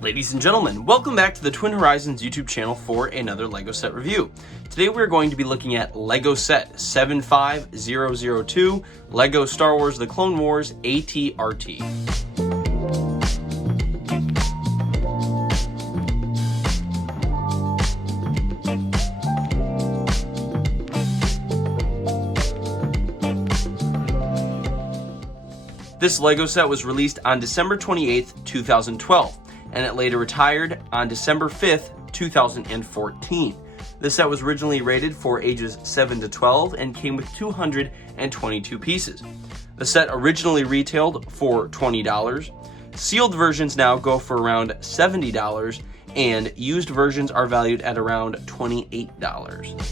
Ladies and gentlemen, welcome back to the Twin Horizons YouTube channel for another LEGO set review. Today we're going to be looking at LEGO set 75002, LEGO Star Wars The Clone Wars AT-RT. This LEGO set was released on December 28th, 2012. And it later retired on December 5th, 2014. The set was originally rated for ages 7 to 12 and came with 222 pieces. The set originally retailed for $20. Sealed versions now go for around $70, and used versions are valued at around $28.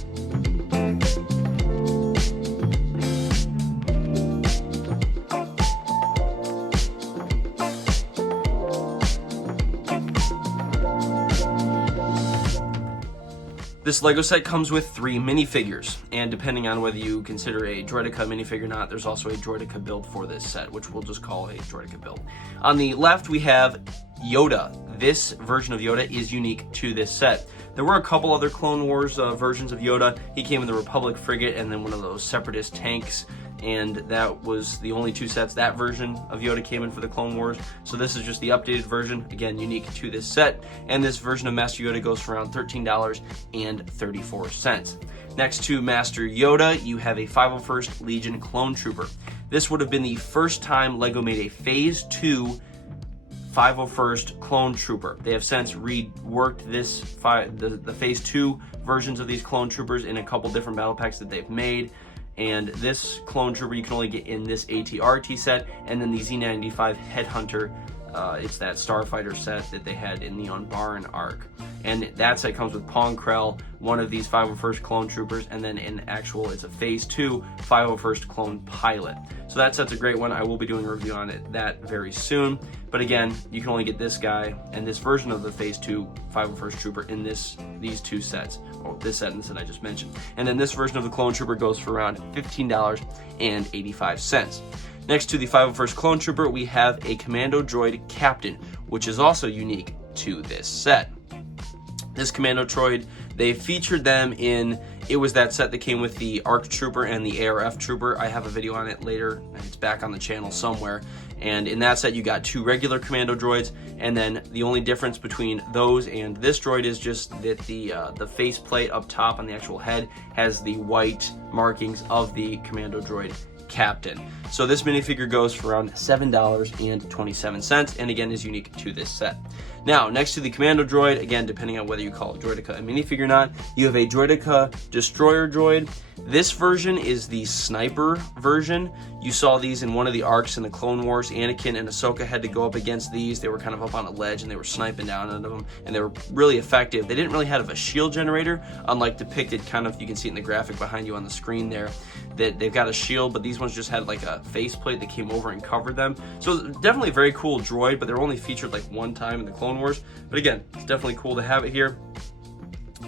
This LEGO set comes with 3 minifigures, and depending on whether you consider a Droideka minifigure or not, there's also a Droideka build for this set, which we'll just call a Droideka build. On the left, we have Yoda. This version of Yoda is unique to this set. There were a couple other Clone Wars versions of Yoda. He came in the Republic frigate and then one of those Separatist tanks, and that was the only 2 sets that version of Yoda came in for the Clone Wars. So this is just the updated version, again unique to this set, and this version of Master Yoda goes for around $13.34. Next to Master Yoda, you have a 501st Legion Clone Trooper. This would have been the first time LEGO made a Phase 2 501st Clone Trooper. They have since reworked the Phase 2 versions of these Clone Troopers in a couple different battle packs that they've made. And this Clone Trooper you can only get in this AT-RT set, and then the Z95 Headhunter. It's that Starfighter set that they had in the Umbaran arc. And that set comes with Pong Krell, one of these 501st Clone Troopers, and then it's a Phase 2 501st Clone Pilot. So that set's a great one. I will be doing a review on that very soon. But again, you can only get this guy and this version of the Phase 2 501st Trooper in these 2 sets. Or this set and the set I just mentioned. And then this version of the Clone Trooper goes for around $15.85. Next to the 501st Clone Trooper, we have a Commando Droid Captain, which is also unique to this set. This Commando Droid, they featured them in, it was that set that came with the ARC Trooper and the ARF Trooper. I have a video on it later, it's back on the channel somewhere. And in that set you got 2 regular Commando Droids, and then the only difference between those and this droid is just that the face plate up top on the actual head has the white markings of the Commando Droid Captain. So this minifigure goes for around $7.27, and again is unique to this set. Now, next to the Commando Droid, again depending on whether you call it Droideka a minifigure or not, you have a Droideka Destroyer Droid. This version is the sniper version. You saw these in one of the arcs in the Clone Wars. Anakin and Ahsoka had to go up against these. They were kind of up on a ledge and they were sniping down into them, and they were really effective. They didn't really have a shield generator, unlike depicted kind of, you can see it in the graphic behind you on the screen there, that they've got a shield, but these ones just had like a faceplate that came over and covered them. So definitely a very cool droid, but they're only featured like one time in the Clone Wars. But again, it's definitely cool to have it here.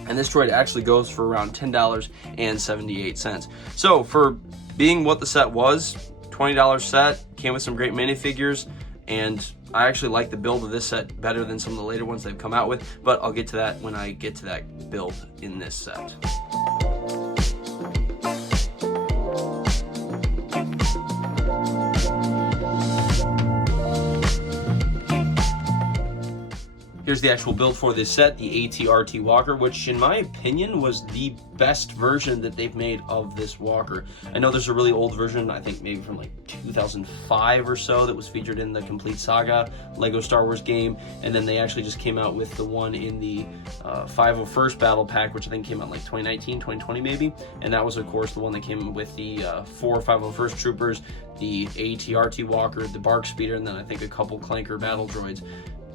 And this droid actually goes for around $10.78. So for being what the set was, $20 set, came with some great minifigures, and I actually like the build of this set better than some of the later ones they've come out with, but I'll get to that when I get to that build in this set. Here's the actual build for this set, the AT-RT Walker, which in my opinion was the best version that they've made of this walker. I know there's a really old version, I think maybe from like 2005 or so, that was featured in the Complete Saga LEGO Star Wars game, and then they actually just came out with the one in the 501st Battle Pack, which I think came out like 2019, 2020 maybe, and that was of course the one that came with the 4 501st Troopers, the AT-RT Walker, the Bark Speeder, and then I think a couple Clanker Battle Droids.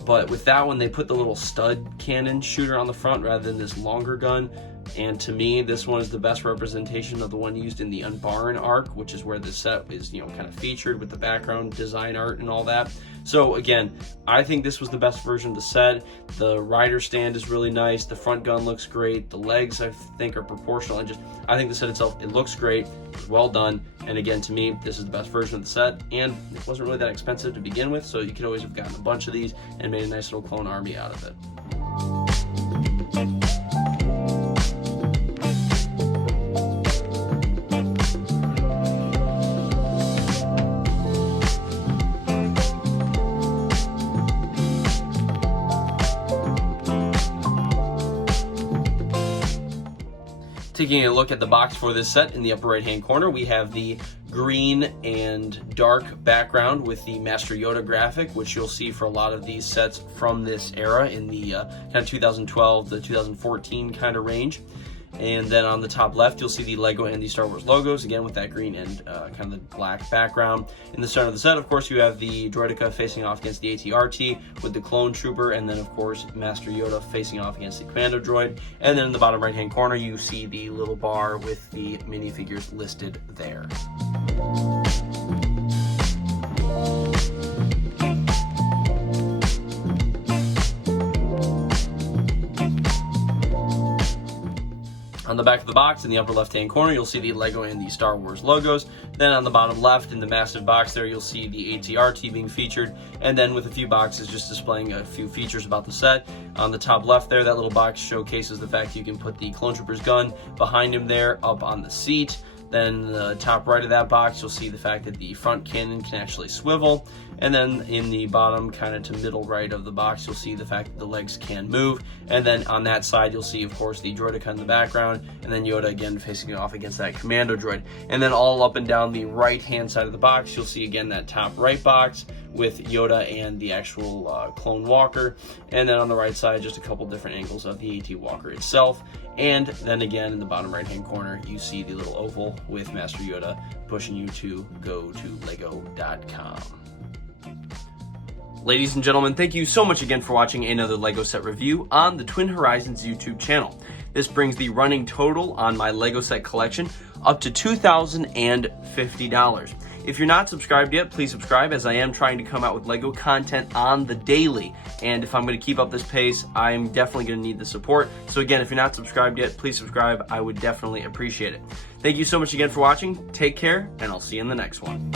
But with that one, they put the little stud cannon shooter on the front rather than this longer gun. And to me, this one is the best representation of the one used in the Umbaran arc, which is where the set is, kind of featured with the background design art and all that. So again, I think this was the best version of the set. The rider stand is really nice. The front gun looks great. The legs, I think, are proportional. And I think the set itself, it looks great. It's well done. And again, to me, this is the best version of the set. And it wasn't really that expensive to begin with, so you could always have gotten a bunch of these and made a nice little clone army out of it. Taking a look at the box for this set, in the upper right hand corner we have the green and dark background with the Master Yoda graphic, which you'll see for a lot of these sets from this era in the kind of 2012 to 2014 kind of range. And then on the top left, you'll see the Lego and the Star Wars logos, again with that green and kind of the black background. In the center of the set, of course, you have the droideka facing off against the AT-RT with the clone trooper, and then, of course, Master Yoda facing off against the commando droid. And then in the bottom right-hand corner, you see the little bar with the minifigures listed there. On the back of the box, in the upper left-hand corner, you'll see the Lego and the Star Wars logos. Then on the bottom left, in the massive box there, you'll see the AT-RT being featured, and then with a few boxes just displaying a few features about the set. On the top left there, that little box showcases the fact you can put the Clone Trooper's gun behind him there, up on the seat. Then the top right of that box, you'll see the fact that the front cannon can actually swivel. And then in the bottom, kind of to middle right of the box, you'll see the fact that the legs can move. And then on that side, you'll see, of course, the droideka in the background, and then Yoda again facing off against that commando droid. And then all up and down the right-hand side of the box, you'll see again that top right box with Yoda and the actual clone walker. And then on the right side, just a couple different angles of the AT walker itself. And then again, in the bottom right-hand corner, you see the little oval with Master Yoda pushing you to go to lego.com. Ladies and gentlemen, thank you so much again for watching another LEGO set review on the Twin Horizons YouTube channel. This brings the running total on my LEGO set collection up to $2,050. If you're not subscribed yet, please subscribe, as I am trying to come out with LEGO content on the daily. And if I'm going to keep up this pace, I'm definitely going to need the support. So again, if you're not subscribed yet, please subscribe. I would definitely appreciate it. Thank you so much again for watching. Take care, and I'll see you in the next one.